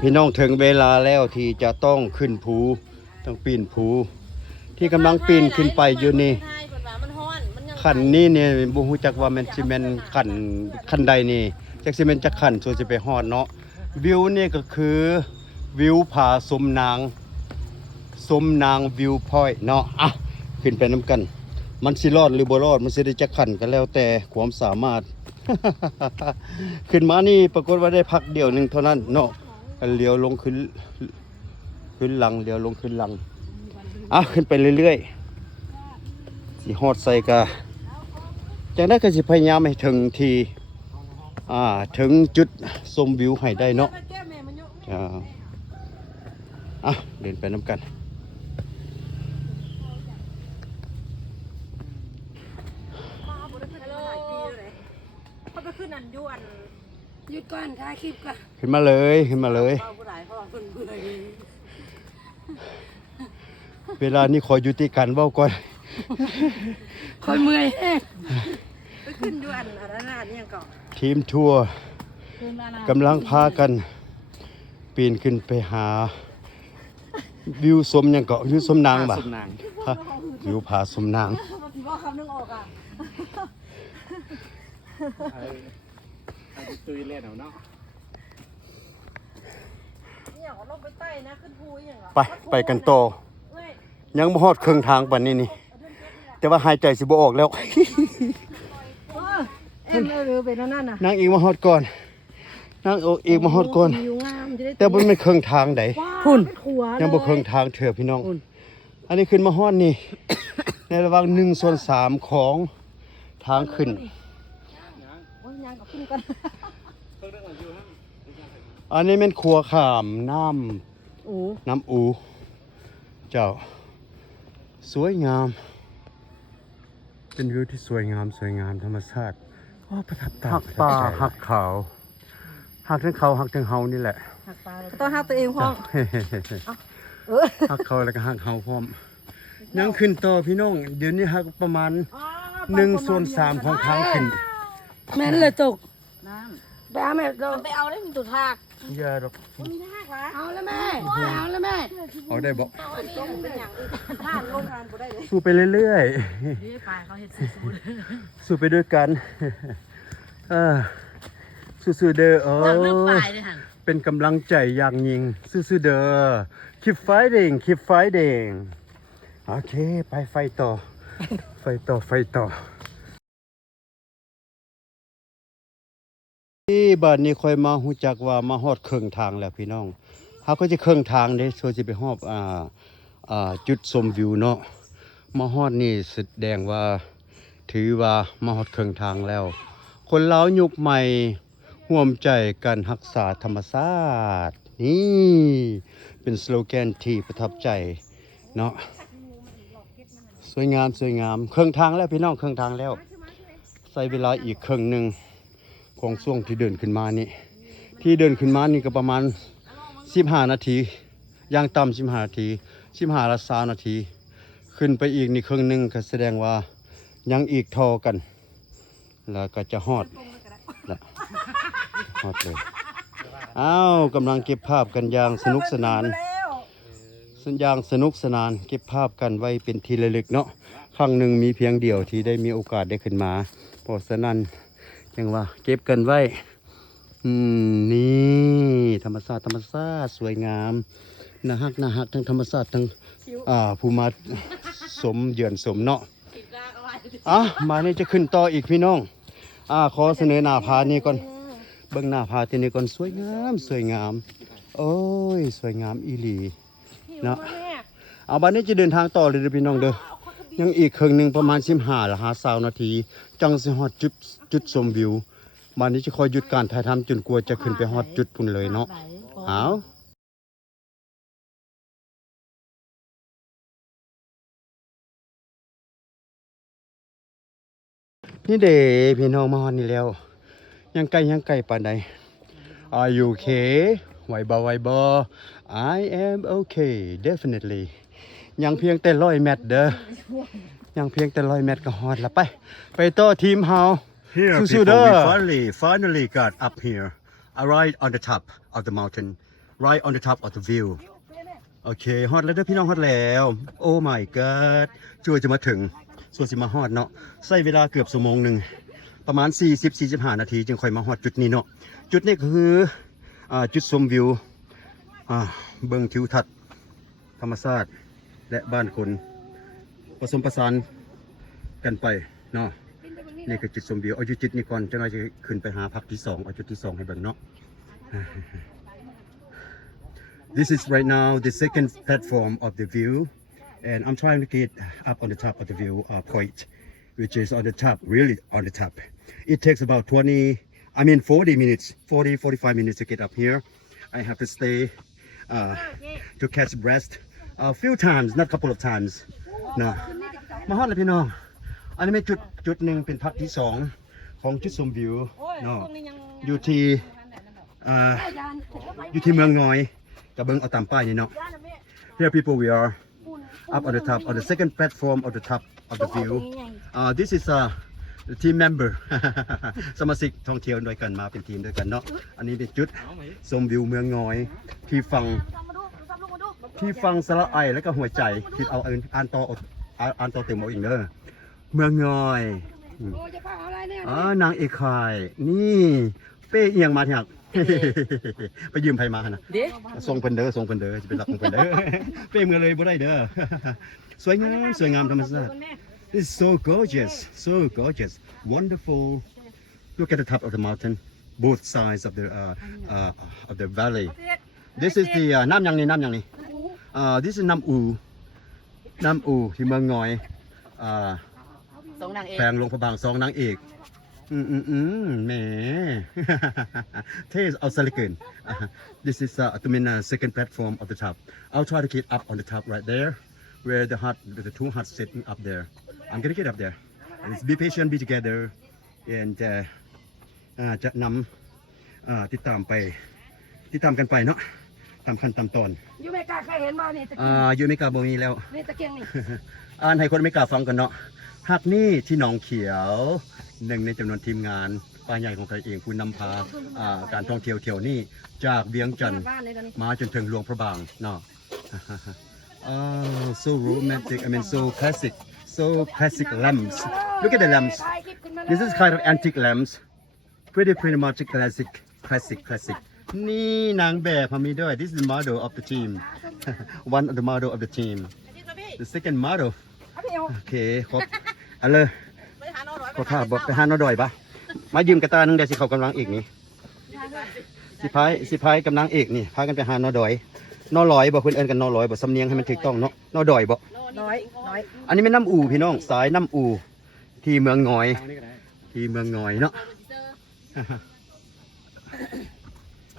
พี่น้องถึงเวลาแล้วที่จะต้องขึ้นภูต้องปีนภูที่กำลังปีนขึ้นไปอยู่นี่ขันนี้เนี่ยบ่ฮู้จักว่ามันสิแม่นขันใดนี่จักสิแม่นจักขันส่วนสิไปฮอดเนาะวิวนี่ก็คือวิวผาสมนางวิวพอยต์เนาะขึ้นไปนํกันมันสิรอดหรือบ่รอดมันสิได้จักขันก็แล้วแต่ความสามารถ ขึ้นมานี่ปรากฏว่าได้พักเดียวนึงเท่านั้นเนาะเลี้ยวลงขึ้นหลังเลี้ยวลงขึ้นหลังขึ้นไปเรื่อยๆสิฮอดใส่กะจังได้ก็สิพยายามให้ถึงทีถึงจุดชมวิวให้ได้เนาะเดินไปน้ำกันเขาไปขึ้นอันยุดก่อนถ่ายคลิปก่อนขึ้นมาเลยเวลานี้ขอยุติการเว้าก่อนคอยเมื่อยไปขึ้นยุอันนั้นยังก่อนทีมทัวร์กำลังพากันปีนขึ้นไปหาวิวสมยังเกาะวิวสมนางบ่วิวผาสมนางว่าคำนึงออกตุยเล่นเอาเนาะเนี่ยลงไปใต้นะขึ้นภูอย่างเหรอไปกันต่อยังบ่ฮอดครึ่งทางปานนี้นี่แต่ว่าหายใจสิบ่ออกแล้วเอ็มเรือเป็นนั่นน่ะนางอีกมาฮอดก่อนนางอีกมาฮอดก่อนแต่บ่แม่นครึ่งทางใดพุ่นยังบ่ครึ่งทางเถอะพี่น้องอันนี้ขึ้นมาฮอดนี่ ในระหว่าง1/3ของทางขึ้นอันนี้เป็นครัวขามน้ำอูเจ้าสวยงามเป็นวิวที่สวยงามธรรมชาติประทับตาหักป่าหักเขาหักทั้งเขาหักทั้งเฮานี่แหละต้องหักตัวเองพร้อมหักเขาแล้วก็หักเฮาพร้อมยังขึ้นต่อพี่น้องเดี๋ยวนี้หักประมาณ1/3ของทางขึ้นแม่เลยตกน้ำไปเอาแม่ไปเอาได้มีตัวทากอย่าดอกมีทากวะเอาแล้วแม่เอาได้บอกสู้ไปเรื่อยๆสู้ไปด้วยกันสู้ๆเด้อเป็นกำลังใจอย่างยิ่งสู้ๆเด้อ keep fighting โอเคไปไฟต่อที่บ้านนี้ค่อยมาฮู้จักว่ามาฮอดครึ่งทางแล้วพี่น้องเฮาก็จะครึ่งทางเด้โซสิไปฮอบจุดชมวิวเนาะมาฮอดนี่แสดงว่าถือว่ามาฮอดครึ่งทางแล้วคนลาวยุคใหม่ร่วมใจกันรักษาธรรมชาตินี่เป็นสโลแกนที่ประทับใจเนาะสวยงามครึ่งทางแล้วพี่น้องครึ่งทางแล้วใช้เวลาอีกครึ่งนึงของช่วงที่เดินขึ้นมานี่ก็ประมาณ15นาทีอย่างต่ำ15นาที15ละ20นาทีขึ้นไปอีกนี่ครึ่งนึงก็แสดงว่ายังอีกทอกันแล้วก็จะฮอดเลยกำลังเก็บภาพกันอย่างสนุกสนานเก็บภาพกันไว้เป็นที่ระลึกเนาะครั้งหนึ่งมีเพียงเดียวที่ได้มีโอกาสได้ขึ้นมาเพราะฉะนั้นยังว่าเก็บกันไว้นี่ธรรมชาติสวยงามน่าฮักทั้งธรรมชาติทั้งภูมิสมเยือนสมเนาะมานี่จะขึ้นต่ออีกพี่น้องขอเสนอหน้าผานี่ก่อนเบิ่งหน้าผาที่นี่ก่อนสวยงามโอ้ยสวยงามอีหลีเนาะบัดนี้จะเดินทางต่อเลยพี่น้องเด้อยังอีกครึ่งนึงประมาณ15 หรือ20นาทีจังสิฮอดจุดชมวิวบัดนี้จะคอยหยุดการถ่ายทำจนกว่าจะขึ้นไปฮอดจุดพุ่นเลยเนาะนี่เด้พี่น้องมาฮอดนี่แล้วยังไกลปานใด Are you okay ไหวบ่ I am okay definitely ยังเพียงแต่100 เมตรเด้อยังเพียงแต่100 เมตรก็ฮอดแล้วไปต่อทีมเฮา Here people we finally got up here right on the top of the mountain right on the top of the view โอเคฮอดแล้วเด้อพี่น้องฮอดแล้วโอ้ my god ช่วยจะมาถึงส่วนสิมาฮอดเนาะใช้เวลาเกือบชั่วโมงหนึ่งประมาณ40-45 นาทีจึงค่อยมาฮอดจุดนี้เนาะจุดนี้ก็คือจุดชมวิวเบิ่งทิวทัศน์ธรรมชาติและบ้านคนผสมผสานกันไปเนาะนี่คือจุดชมวิวเอาจุดนี้ก่อนจะน่อยจะขึ้นไปหาพักที่2เอาจุดที่2ให้เบิ่งเนาะ This is right now the second platform of the view and I'm trying to get up on the top of the view point which is on the top really on the top it takes about 40 minutes 45 minutes to get up here I have to stay to catch breath a few times not a couple of times นะมาฮอดเลยพี่น้องอันนี้เป็นจุดหนึ่งเป็นพักที่2ของจุดชมวิวเนาะอยู่ที่เมืองน้อยกับเบิ่งเอาตามป้ายนี่เนาะ Here people we are up on the top on the second platform of the top of the view this is the team member สมาชิกท่องเที่ยวด้วยกันมาเป็นทีมด้วยกันเนาะอันนี้เป็นจุดชมวิวเมืองน้อยที่ฟังสระไอแล้วก็หัวใจที่เอาอ่านต่อเต็มเอาอีกเด้อเมืองน้อยนางเอกขายนี่เป้เอียงมาที่หัก ไปยืมไผมานะส่งเพิ่นเด้อจะเป็นรักของเพิ่นเด้อ เป้เมือเลยบ่ได้เด้อ สวยงามธรรมชาติ It's so gorgeous wonderful look at the top of the mountain both sides of the valley this is the น้ำยังนี่this is น้ำอูที่เมืองน้อยแปลงลงพระบาง2นางเอกแหม เท่เอาซะเหลือเกิน This is second platform of the top I'll try to get up on the top right there where the two huts sitting up there I'm gonna get up there and be patient be together and จะนำติดตามกันไปเนาะตามขั้นตามตอนยูเมกาเคยเห็นมาเนี่ยยูเมกาบ่มีแล้วนี่ตะเกียงนี่อ่านให้คนอเมริกาฟังกันเนาะหักนี่ที่หนองเขียวหนึ่งในจำนวนทีมงานป้าใหญ่ของใครเองผู้นำพาการท่องเที่ยวนี่จากเวียงจันทร์มาจนถึงหลวงพระบางเนาะ so romantic I mean so classic lamps look at the lamps this is kind of antique lamps pretty much classic นี่นางแบบพามีด้วย this is the model of the team one of the model of the team the second model โอเคครบเอาเลยขอท่าบอกไปหาน้อดอยปะมายืมกระตาหนึ่งเดี๋ยวสิเขากำลังเอกนี่สิพายกำลังเอกนี่พากันไปหาน้อดอยน้อลอยบอกเพื่อนเอิญกันน้อลอยบอกสำเนียงให้มันถูกต้องเนาะน้อดอยบอกน้อยอันนี้เป็นน้ำอูพี่น้องสายน้ำอูที่เมืองน้อยเนาะ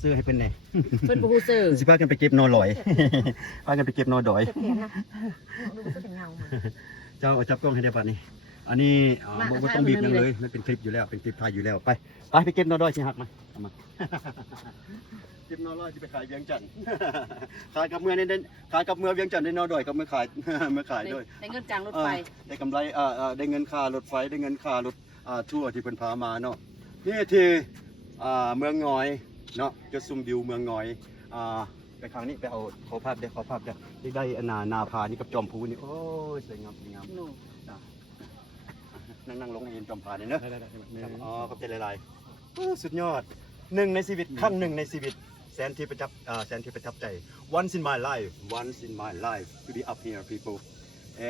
ซื้อให้เป็นไงเป็นผู้ซื้อสิพากันไปเก็บน้อลอยพากันไปเก็บน้อดอยเจ้าเอาจับกล้องให้ได้ป่ะนี่อันนี้ไม่ต้องบีบยังเลยมันเป็นคลิปอยู่แล้วเป็นคลิปถ่ายอยู่แล้วไปเก็บนอดอยสิหักมาเอามาเก็บนอดอยที่ไปขายเวียงจันทร์ขายกับเมืองนี่ขายกับเมืองเวียงจันทร์ได้นอดอยกับเมืองขายด้วยได้เงินกลางรถไฟได้กำไรได้เงินค่ารถไฟได้เงินค่ารถทัวร์ที่เพิ่นพามาเนาะนี่ที่เมืองน้อยเนาะจุดชมวิวเมืองน้อยไปครั้งนี้ไปเอาขอภาพได้นาพานี่กับจอมพูนี่โอ้ยสวยงามนั่งลงเห็นจอมพาเนี่ยเนอะอ๋อขอบใจหลายๆสุดยอดหนึ่งในชีวิตครั้งหนึ่งในชีวิตแสนที่ประทับใจ once in my life to be up here people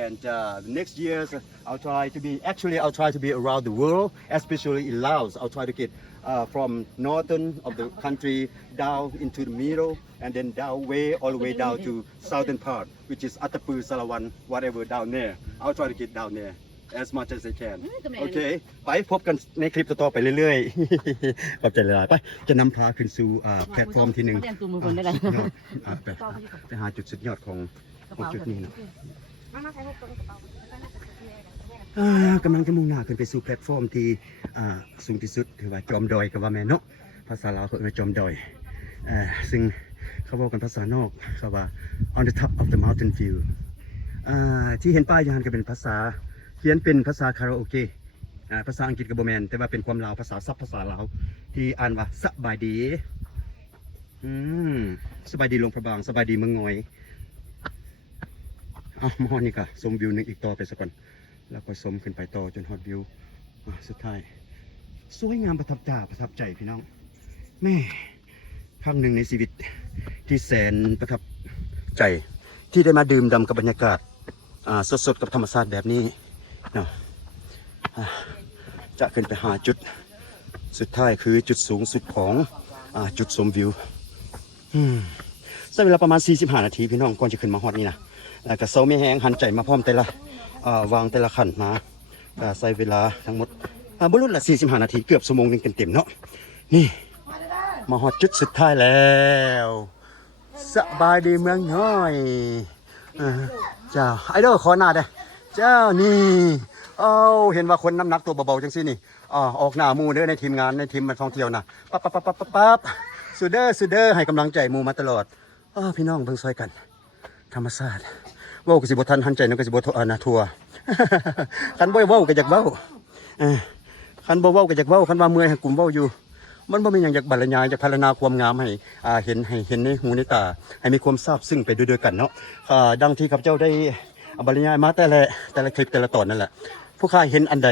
and the next years I'll try to be around the world especially in Laos I'll try to get from northern of the country down into the middle and then all the way down to southern part which is Atapu Salawan whatever down there I'll try to get down there as much as I can โอเคไปพบกันในคลิปต่อๆไปเรื่อยๆขอบใจหลายๆไปจะนำพาขึ้นสู่แพลตฟอร์มที่1ไปหาจุดสุดยอดของจุดนี้นะกำลังจะมุ่งหน้าขึ้นไปสู่แพลตฟอร์มที่สูงที่สุดคือว่าจอมดอยกับว่าแม่เนาะภาษาลาวเขาเรียกจอมดอยซึ่งเขาบอกกันภาษานอกเขาว่า on the top of the mountain view ที่เห็นป้ายยันก็เป็นภาษาเขียนเป็นภาษาคาราโอเกะ ภาษาอังกฤษก็บ่แม่นแต่ว่าเป็นความลาวภาษาซับภาษาลาวที่อ่านว่าสบายดีสบายดีหลวงพระบางสบายดีเมืองงอยมาฮอดนี่ก็ชมวิวหนึงอีกต่อไปสักก่อนแล้วก็ชมขึ้นไปต่อจนฮอดวิวสุดท้ายสวยงามประทับใจพี่น้องแม่ครั้งหนึ่งในชีวิตที่แสนประทับใจที่ได้มาดื่มด่ำกับบรรยากาศสดๆกับธรรมชาติแบบนี้เนาะจะขึ้นไปหาจุดสุดท้ายคือจุดสูงสุดของจุดชมวิวใช้เวลาประมาณ45นาทีพี่น้องก่อนจะขึ้นมาฮอดนี่นะแล้วก็เซาไม่แห้งหันใจมาพร้อมแต่ละวางแต่ละขันมาใช้เวลาทั้งหมดบรรลุละ45นาทีเกือบชั่วโมงนึงเต็มๆเนาะนี่มาฮอดจุดสุดท้ายแล้วสบายดีเมืองน้อยเจ้าไอดอลขอหน้าได้เจ้านี่เห็นว่าคนน้ำหนักตัวเบาๆจังสินี่ออกหน้ามูเด้อในทีมงานในทีมมาท่องเที่ยวนะปั๊บสุดเด้อให้กำลังใจมูมาตลอดพี่น้องเบิ่งซอยกันธรรมชาติว้าวกสิบทันหันใจนึกกสิบทัวคันบ่ว้าวก็อยากว้าวคันบ่ว้าวก็อยากว้าวคันว่าเมื่อยให้กลุ่มว้าวอยู่มันบ่มีอย่างอยากบรรยายอยากพรรณนาความงามให้เห็นในหูในตาให้มีความซาบซึ้งไปด้วยกันเนาะดังที่ข้าพเจ้าได้บรรยายมาแต่ละคลิปแต่ละตอนนั่นแหละผู้ข้าเห็นอันใด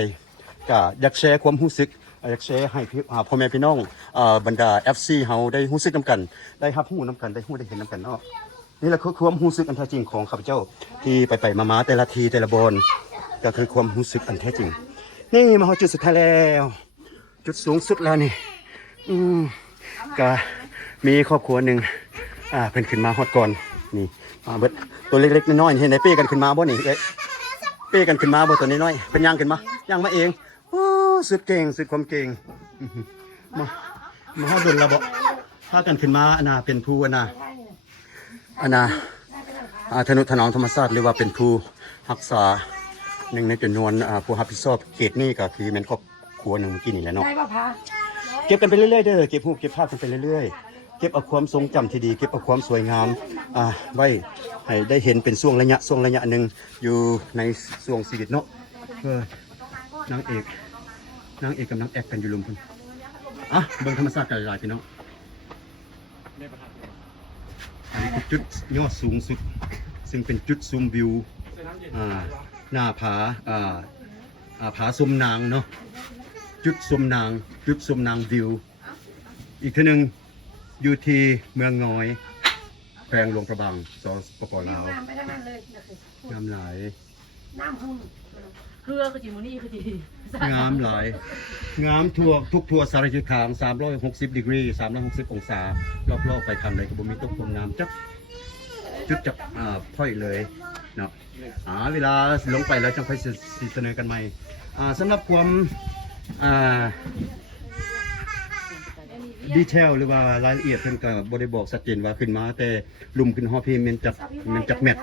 ก็อยากแชร์ความรู้สึกอยากแชร์ให้พ่อแม่พี่น้องบรรดา FC เฮาได้รู้สึกนำกันได้รับรู้นำกันได้เห็นนำกันเนาะนี่แหละคือความรู้สึกอันแท้จริงของข้าพเจ้าที่ไปมาแต่ละทีแต่ละบอนก็คือความรู้สึกอันแท้จริงนี่มาจุดสุดท้ายแล้วจุดสูงสุดแล้วนี่ก็มีครอบครัวหนึ่งเพิ่นขึ้นมาฮอดก่อนนี่มาเบิดตัวเล็กๆน้อยๆเห็นไหนเป้กันขึ้นมาบ่นี่เป้กันขึ้นมาบ่ตัวน้อยๆเป็นย่างขึ้นมาย่างมาเองสุดเก่งสุดความเก่งมาฮอดดนละบ่พากันขึ้นมาเป็นผู้ทนุถนอมธรรมชาติหรือว่าเป็นผู้รักษาหนึ่งในจำนวนผู้รับผิดชอบเขตนี้ก็คือแม่นครอบครัวหนึ่งเมื่อกี้นี่แหละเนาะเก็บกันไปเรื่อยๆเด้อเก็บรูปเก็บภาพกันไปเรื่อยๆเก็บเอาความทรงจำที่ดีเก็บเอาความสวยงามไว้ให้ได้เห็นเป็นช่วงระยะหนึ่งอยู่ในช่วงชีวิตเนาะนางเอกกับนางแอกกันอยู่ลุมพุ่นเบิ่งธรรมชาติกันหลายๆพี่น้องอันนี้คือจุดยอดสูงสุดซึ่งเป็นจุดซูมวิวหน้าผาผาสมนางเนาะจุดสมนางวิวอีกทีหนึ่งอยู่ที่เมืองน้อยแขวงหลวงพระบางสปปลาวน้ำไหลน้ำหุ่นเรือคือจีมูนี่คือจีงามหลายงามทุกทั่วสารทิศทาง360 ดีกรี360 องศารอบๆไปทางไหนก็บ่มีตกลงน้ำจักจุดจับพ่อยเลยเนาะเวลาลงไปแล้วจังค่อยเสนอกันใหม่สำหรับความดีเทลหรือว่ารายละเอียดเพิ่นก็บ่ได้บอกชัดเจนว่าขึ้นมาแต่ลุมขึ้นฮอพี่มันจักแมท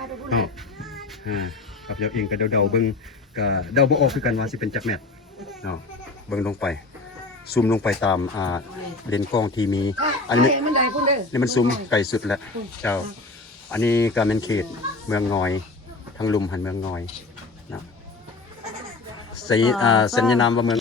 ครับเดี๋ยวเองก็เดาเบิ่งก็เดาบ่ออกคือกันว่าสิเป็นจักแมทเนาะเบิ่งลงไปซูมลงไปตามเลนส์กล้องที่มีอันนี้นี่มันซูมไกลสุดแล้วเจ้าอันนี้ก็เป็นเขตเมืองงอยทางลุมหันเมืองงอยนะสัญญานามว่าเมือง